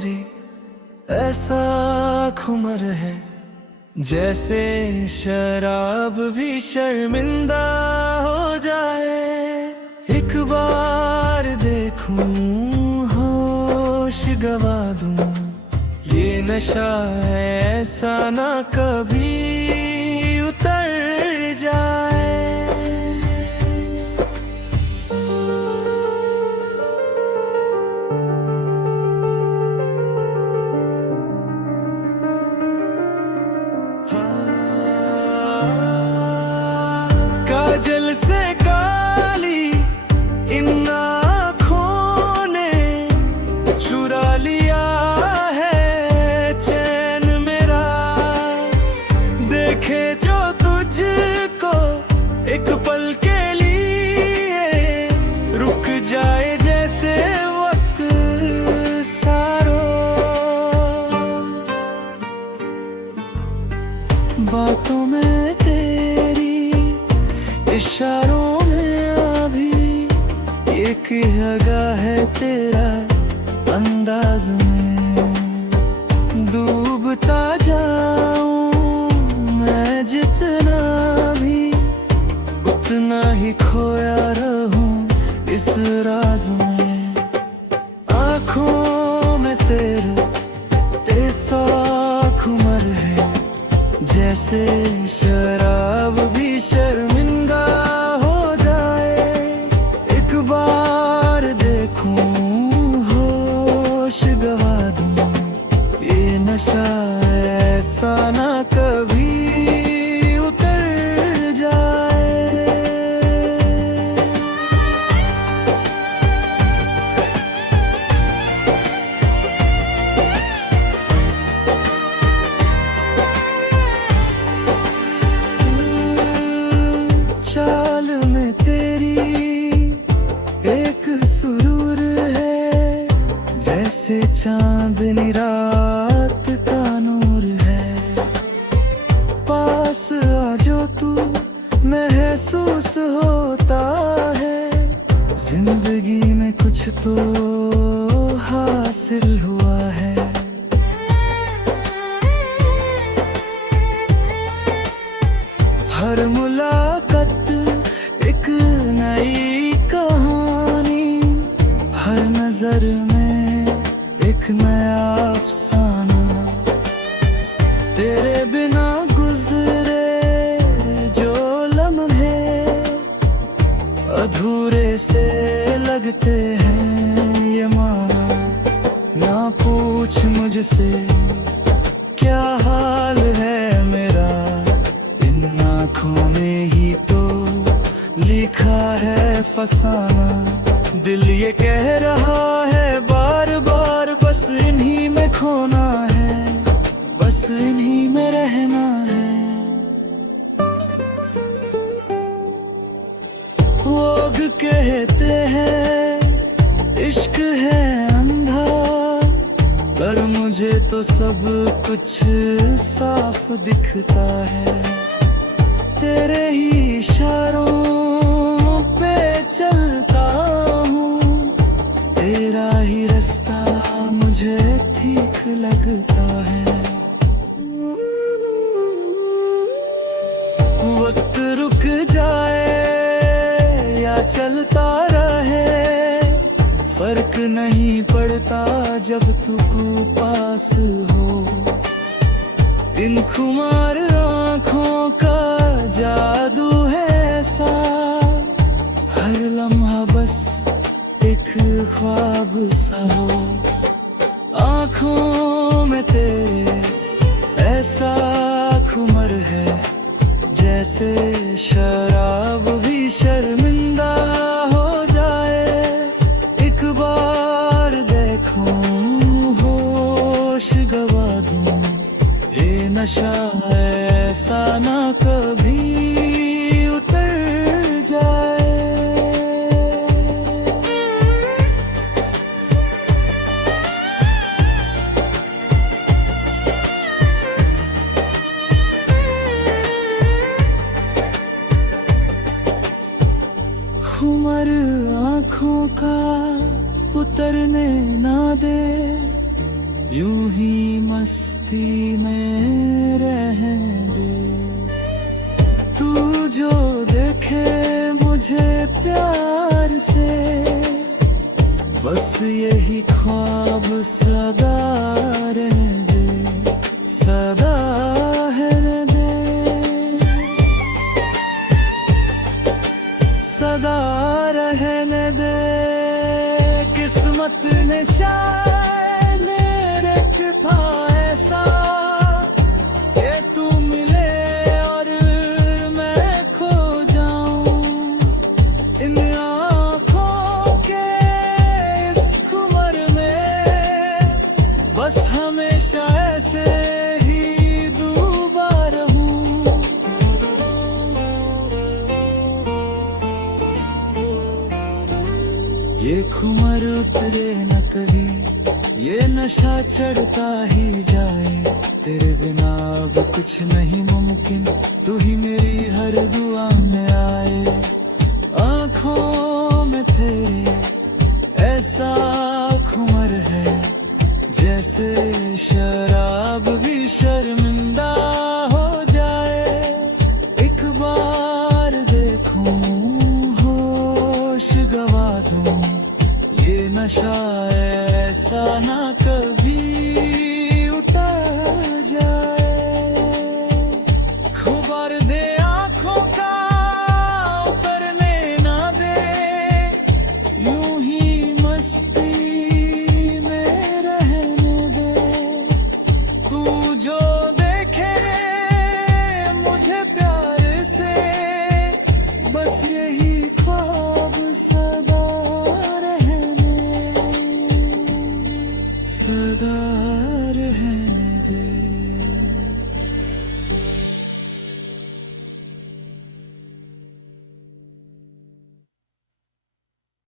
तेरी ऐसा खुमर है, जैसे शराब भी शर्मिंदा हो जाए। एक बार देखूं, होश गवा दूं, ये नशा ऐसा ना कभी उतर जाए। काजल से काली इन आँखों ने चुरा लिया है चैन मेरा। देखे जो तुझको एक पल के लिए, रुक जाए जैसे वक्त सारो। बातों में तेरी, इशारों में अभी एक जगह है तेरा अंदाज में। डूबता जाऊं मैं जितना भी, उतना ही खोया रहूं इस राज में। आँखों में तेरा खुमर है, जैसे शराब भी शर्मिंदा हो जाए। एक बार देखूं, होश गवा दूं, ये नशा ऐसा ना कभी उतर जाए। चाल में तेरी एक सुरूर है, जैसे चांदनी रात का नूर है। पास आ जो तू, महसूस होता है जिंदगी में कुछ तो हासिल हुआ है। हर मुलाकात एक नई कहानी, हर नजर में एक नया अफसाना। तेरे बिना गुजरे जो लम्हे अधूरे से लगते हैं ये माना। ना पूछ मुझसे क्या हाल है मेरा, इन आँखों में ही तो लिखा है फसाना। दिल ये कह रहा है बार बार, बस इन्हीं में खोना है, बस इन्हीं में रहना है। लोग कहते हैं इश्क है अंधा, पर मुझे तो सब कुछ साफ दिखता है। तेरे ही इशारों पे चलता हूँ, तेरा ही रास्ता मुझे ठीक लगता है। वक्त रुक जाए या चलता रहे, फर्क नहीं पड़ता जब तू पास हो। इन खुमार आँखों का जादू है ऐसा, हर लम्हा बस एक ख्वाब सा हो। आँखों में तेरे ऐसा खुमर है, जैसे शराब भी शर्मिंदा हो जाए। एक बार देखूं, होश गवा दूं, ये नशा ऐसा ना कभी उतर जाए। खुमर आँखों का उतरने ना दे, यूं ही मस्ती में रहने दे। तू जो देखे मुझे प्यार से, बस यही ख्वाब सदा रहने दे, सदा रहने दे, सदा रहने दे। किस्मत ने शायद मेरे लिखा ऐसा कि तू मिले और मैं खो जाऊं इन आँखों के इस खुमार में। बस हमेशा ऐसे ही डूबा रहूं। ये खुमार उतरे न कभी, ये नशा चढ़ता ही जाए। तेरे बिना अब कुछ नहीं मुमकिन, तू ही मेरी हर दुआ में आए। आँखों में तेरे ऐसा खुमार है, जैसे शराब भी शर्मिंदा हो जाए। एक बार देखूं, होश गवा दूं, ये नशा